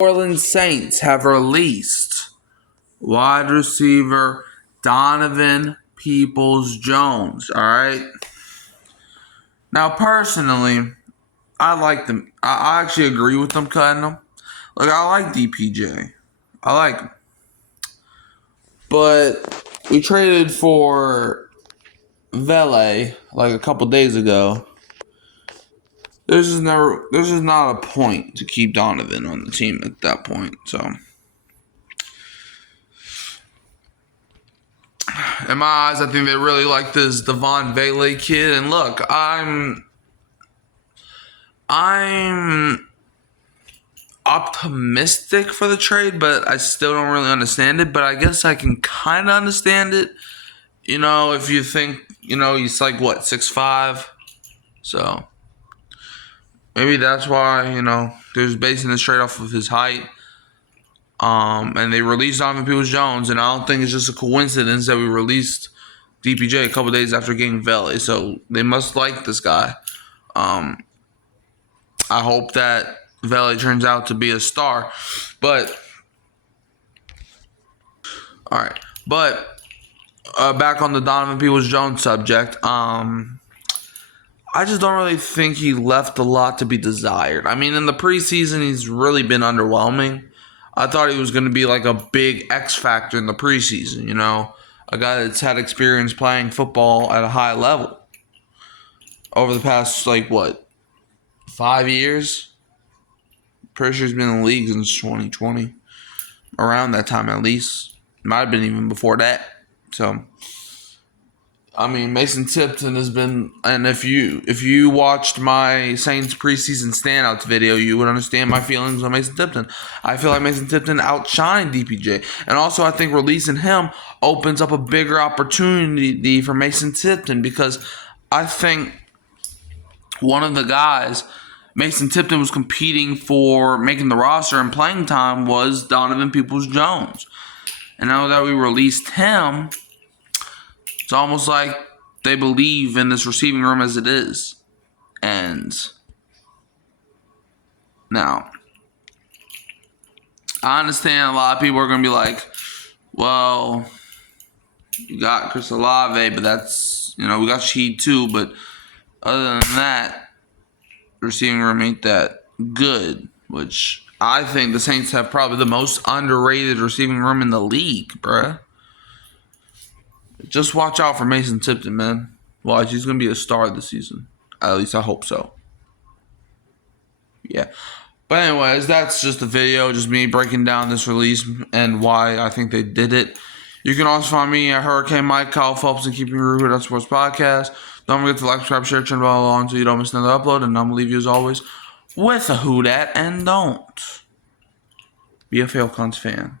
Orleans Saints have released wide receiver Donovan Peoples-Jones. All right. Now, personally, I like them. I actually agree with them cutting them. Like, I like DPJ. I like him. But we traded for Vele like a couple days ago. There's just not a point to keep Donovan on the team at that point. So, in my eyes, I think they really like this Devon Vele kid. And look, I'm optimistic for the trade, but I still don't really understand it. But I guess I can kind of understand it. You know, if you think, he's like what, 6'5", so maybe that's why they're just basing this trade off of his height. And they released Donovan Peoples-Jones, and I don't think it's just a coincidence that we released DPJ a couple days after getting Vele. So they must like this guy. I hope that Vele turns out to be a star. But all right, back on the Donovan Peoples-Jones subject. I just don't really think he left a lot to be desired. I mean, in the preseason, he's really been underwhelming. I thought he was going to be like a big X factor in the preseason, a guy that's had experience playing football at a high level over the past, 5 years? Pretty sure he's been in the league since 2020, around that time at least. Might have been even before that. So, I mean, Mason Tipton has been, and if you watched my Saints preseason standouts video, you would understand my feelings on Mason Tipton. I feel like Mason Tipton outshined DPJ, and also I think releasing him opens up a bigger opportunity for Mason Tipton, because I think one of the guys Mason Tipton was competing for making the roster and playing time was Donovan Peoples-Jones, and now that we released him, it's almost like they believe in this receiving room as it is. And now, I understand a lot of people are going to be like, well, you got Chris Olave, but that's, we got Sheed too. But other than that, the receiving room ain't that good, which I think the Saints have probably the most underrated receiving room in the league, bruh. Just watch out for Mason Tipton, man. Watch, he's going to be a star this season. At least I hope so. Yeah. But anyways, that's just a video. Just me breaking down this release and why I think they did it. You can also find me at Hurricane Mike, Kyle Phelps, and Keeping Real with Our Sports Podcast. Don't forget to like, subscribe, share, turn the bell on so you don't miss another upload. And I'm going to leave you as always with a who dat, and don't be a Falcons fan.